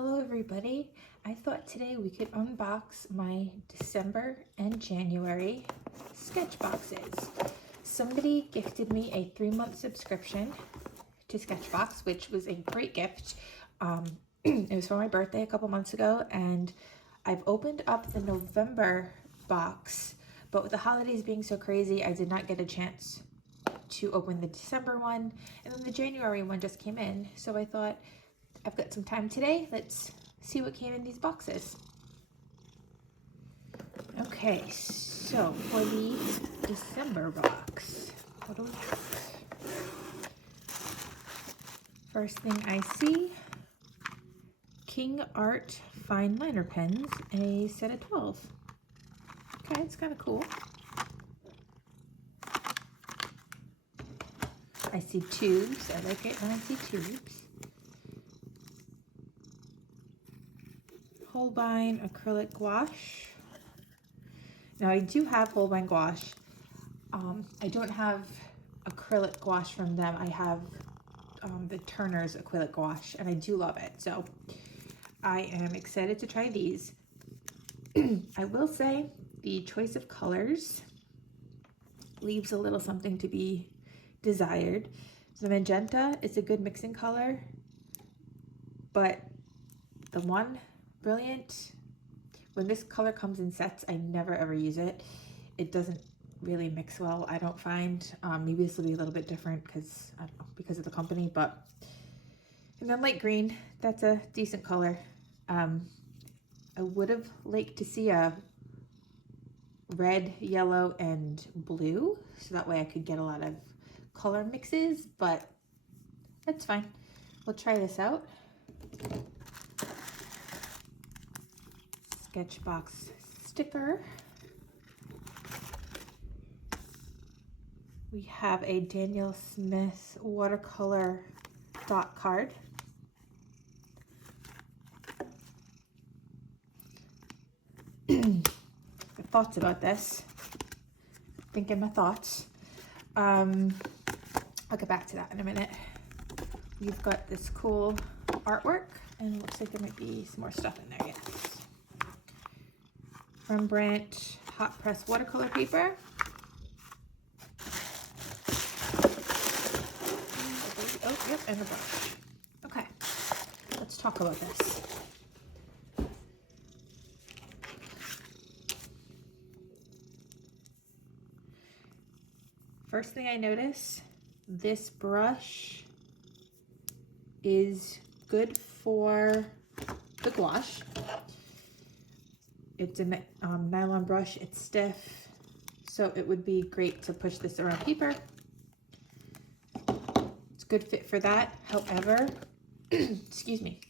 Hello everybody. I thought today we could unbox my December and January Sketchboxes. Somebody gifted me a 3-month subscription to Sketchbox, which was a great gift. It was for my birthday a couple months ago, and I've opened up the November box, but with the holidays being so crazy, I did not get a chance to open the December one, and then the January one just came in, so I thought, I've got some time today. Let's see what came in these boxes. Okay, so for the December box, what do we have? First thing I see, King Art Fine Liner Pens, a set of 12. Okay, it's kind of cool. I see tubes. I like it when I see tubes. Holbein acrylic gouache. Now I do have Holbein gouache. I don't have acrylic gouache from them. I have the Turner's acrylic gouache, and I do love it. So I am excited to try these. I will say the choice of colors leaves a little something to be desired. The magenta is a good mixing color, but the one Brilliant, when this color comes in sets, I never ever use it. It doesn't really mix well, I don't find. Maybe this will be a little bit different because I don't know, because of the company, but and then light green, that's a decent color. I would have liked to see a red, yellow, and blue, so that way I could get a lot of color mixes, but that's fine. We'll try this out. Sketchbox sticker. We have a Daniel Smith watercolor dot card. Thoughts about this. Thinking my thoughts. I'll get back to that in a minute. We've got this cool artwork, and it looks like there might be some more stuff in there, yes. Rembrandt hot press watercolor paper. Oh, yep, and a brush. Okay, let's talk about this. First thing I notice, this brush is good for the gouache. It's a nylon brush, it's stiff, so it would be great to push this around paper. It's a good fit for that. However, excuse me,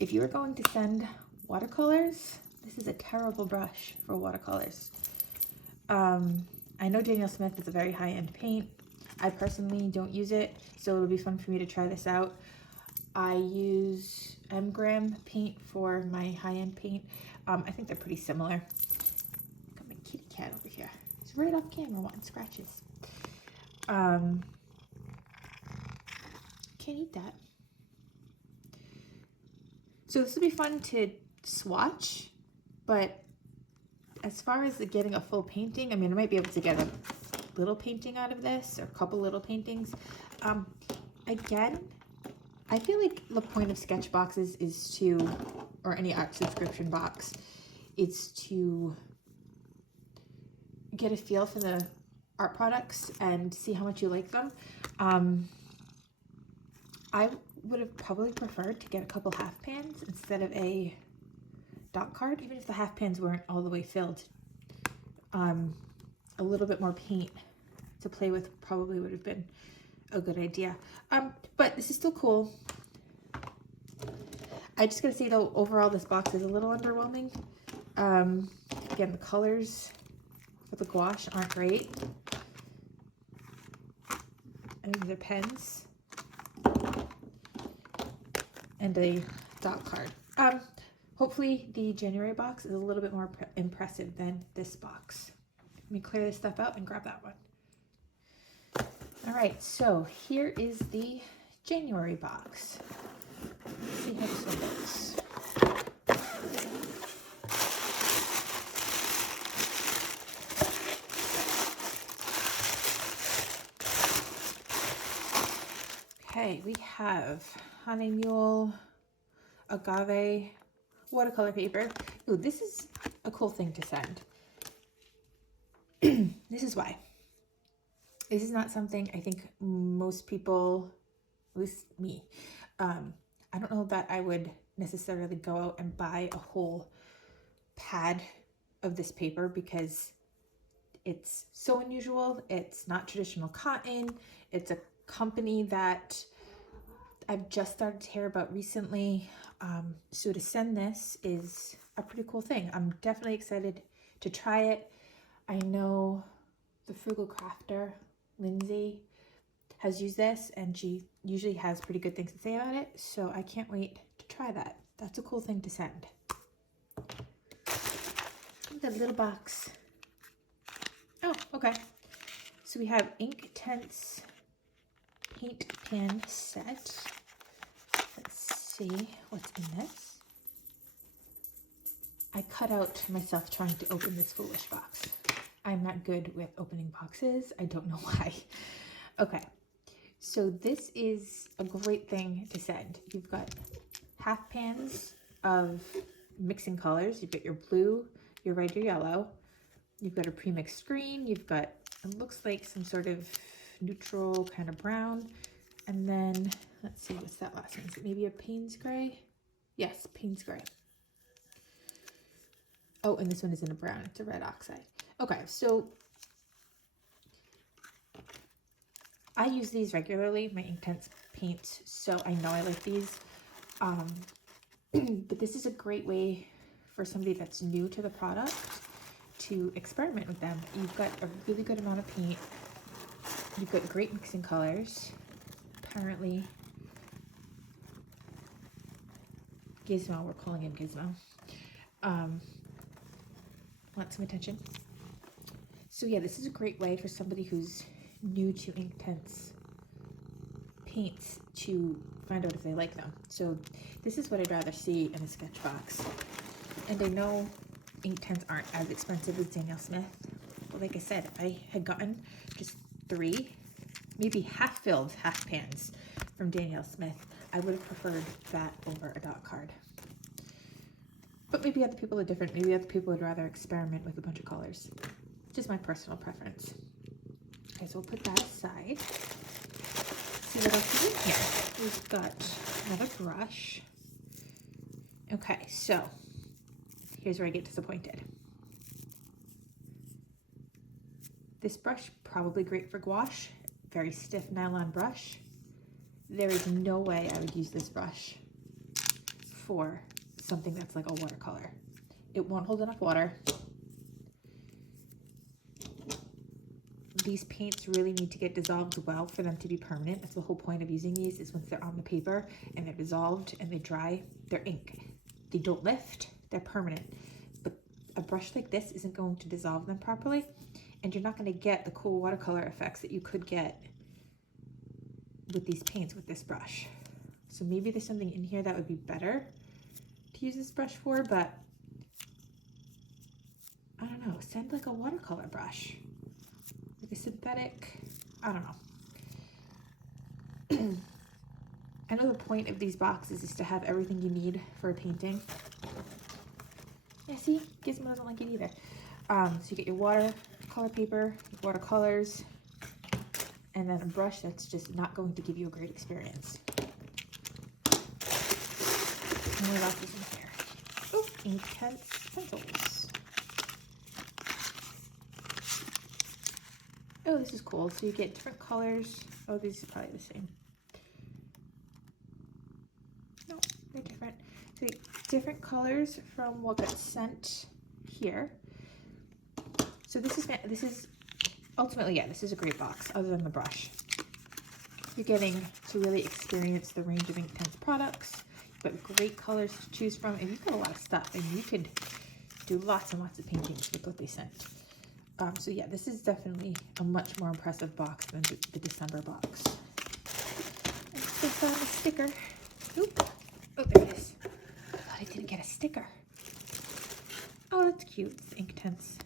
if you are going to send watercolors, this is a terrible brush for watercolors. I know Daniel Smith is a very high-end paint. I personally don't use it, so it'll be fun for me to try this out. I use M-Gram paint for my high-end paint. I think they're pretty similar. Got my kitty cat over here. It's right off camera wanting scratches. Can't eat that. So this will be fun to swatch, but as far as getting a full painting, I mean, I might be able to get a little painting out of this, or a couple little paintings. Again, I feel like the point of Sketchboxes is to, or any art subscription box, it's to get a feel for the art products and see how much you like them. I would have probably preferred to get a couple half pans instead of a dot card, even if the half pans weren't all the way filled. A little bit more paint to play with probably would have been a good idea. But this is still cool. I just gotta say though, overall this box is a little underwhelming. Again, the colors for the gouache aren't great. And the pens. And a dot card. Hopefully the January box is a little bit more impressive than this box. Let me clear this stuff out and grab that one. All right, so here is the January box. we have symbols. Okay, we have honey mule, agave, watercolor paper. Ooh, this is a cool thing to send. This is why. This is not something I think most people, at least me, I don't know that I would necessarily go out and buy a whole pad of this paper because it's so unusual. It's not traditional cotton. It's a company that I've just started to hear about recently. So to send this is a pretty cool thing. I'm definitely excited to try it. I know the Frugal Crafter, Lindsay, has used this and she usually has pretty good things to say about it. So I can't wait to try that. That's a cool thing to send. That little box. Oh, okay. So we have Inktense paint pen set. Let's see what's in this. I cut out myself trying to open this foolish box. I'm not good with opening boxes. I don't know why. Okay, so this is a great thing to send. You've got half pans of mixing colors. You've got your blue, your red, your yellow. You've got a pre-mixed green. You've got, it looks like some sort of neutral kind of brown. And then, let's see, what's that last one? Is it maybe a Payne's gray? Yes, Payne's gray. Oh, and this one is in a brown. It's a red oxide. Okay, so I use these regularly, my Inktense paints, so I know I like these. But this is a great way for somebody that's new to the product to experiment with them. You've got a really good amount of paint. You've got great mixing colors. Apparently, Gizmo, we're calling him Gizmo, wants some attention. So yeah, this is a great way for somebody who's new to Inktense paints to find out if they like them. So this is what I'd rather see in a Sketchbox. And I know Inktense aren't as expensive as Daniel Smith, but like I said, if I had gotten just 3, maybe half-filled half pans from Daniel Smith, I would have preferred that over a dot card. But maybe other people are different. Maybe other people would rather experiment with a bunch of colors. Just my personal preference. Okay, so we'll put that aside. See what else is in here. We've got another brush. Okay, so here's where I get disappointed. This brush, probably great for gouache. Very stiff nylon brush. There is no way I would use this brush for something that's like a watercolor. It won't hold enough water. These paints really need to get dissolved well for them to be permanent. That's the whole point of using these, is once they're on the paper and they're dissolved and they dry, they're ink. They don't lift, they're permanent. But a brush like this isn't going to dissolve them properly, and you're not going to get the cool watercolor effects that you could get with these paints with this brush. So maybe there's something in here that would be better to use this brush for, but I don't know, send like a watercolor brush. Like a synthetic, I don't know. I know the point of these boxes is to have everything you need for a painting. Yeah, see, Gizmo doesn't like it either. So you get your watercolor paper, your watercolors, and then a brush that's just not going to give you a great experience. And what else is in here? Oh, Inktense pencils. Oh, this is cool. So you get different colors. Oh, these are probably the same. No, they're different. So you get different colors from what got sent here. So this is ultimately, yeah, this is a great box other than the brush. You're getting to really experience the range of Inktense products. You've got great colors to choose from, and you've got a lot of stuff, and you could do lots and lots of paintings with what they sent. So yeah, this is definitely a much more impressive box than the December box. Let's put on a sticker. Oop. Oh, there it is. I thought I didn't get a sticker. Oh, that's cute. It's Inktense.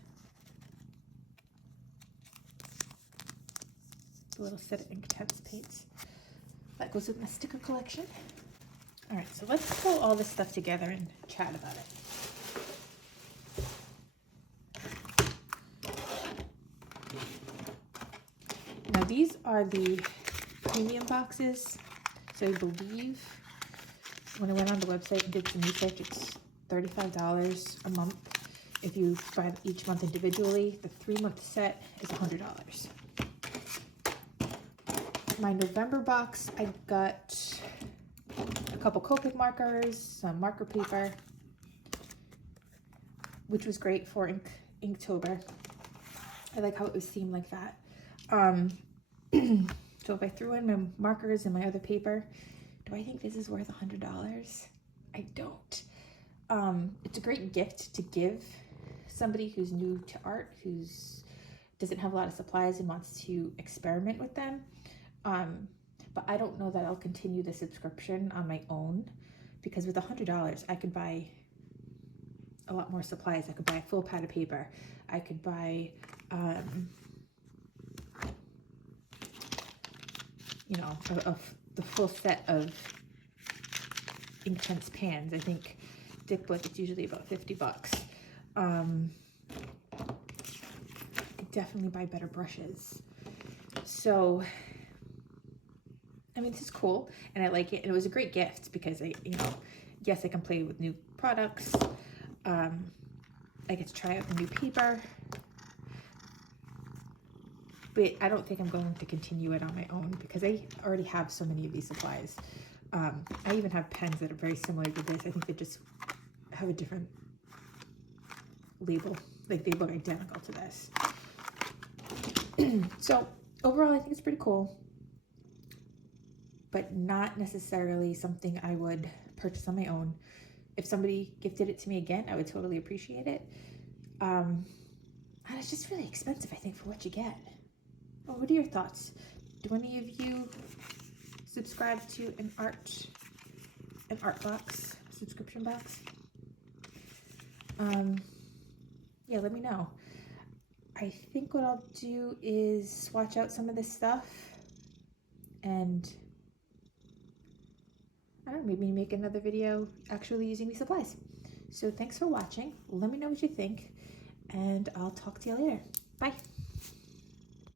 A little set of Inktense paints. That goes with my sticker collection. All right, so let's pull all this stuff together and chat about it. Now these are the premium boxes. So I believe when I went on the website and did some research, it's $35 a month. If you buy each month individually, the 3-month set is $100. My November box, I got a couple Copic markers, some marker paper, which was great for Inktober. I like how it was themed like that. So if I threw in my markers and my other paper, do I think this is worth $100? I don't. It's a great gift to give somebody who's new to art, doesn't have a lot of supplies and wants to experiment with them. But I don't know that I'll continue the subscription on my own, because with $100 I could buy a lot more supplies. I could buy a full pad of paper. I could buy you know, the full set of Inktense pans. I think Dick Blick, it's usually about $50. I definitely buy better brushes. So, I mean, this is cool, and I like it, and it was a great gift because yes, I can play with new products. I get to try out the new paper, but I don't think I'm going to continue it on my own because I already have so many of these supplies. I even have pens that are very similar to this. I think they just have a different label. Like, they look identical to this. So overall, I think it's pretty cool, but not necessarily something I would purchase on my own. If somebody gifted it to me again, I would totally appreciate it. And it's just really expensive, I think, for what you get. Well, what are your thoughts? Do any of you subscribe to an art box, subscription box? Yeah, let me know. I think what I'll do is swatch out some of this stuff and I don't know, maybe make another video actually using these supplies. So thanks for watching. Let me know what you think, and I'll talk to you later. Bye.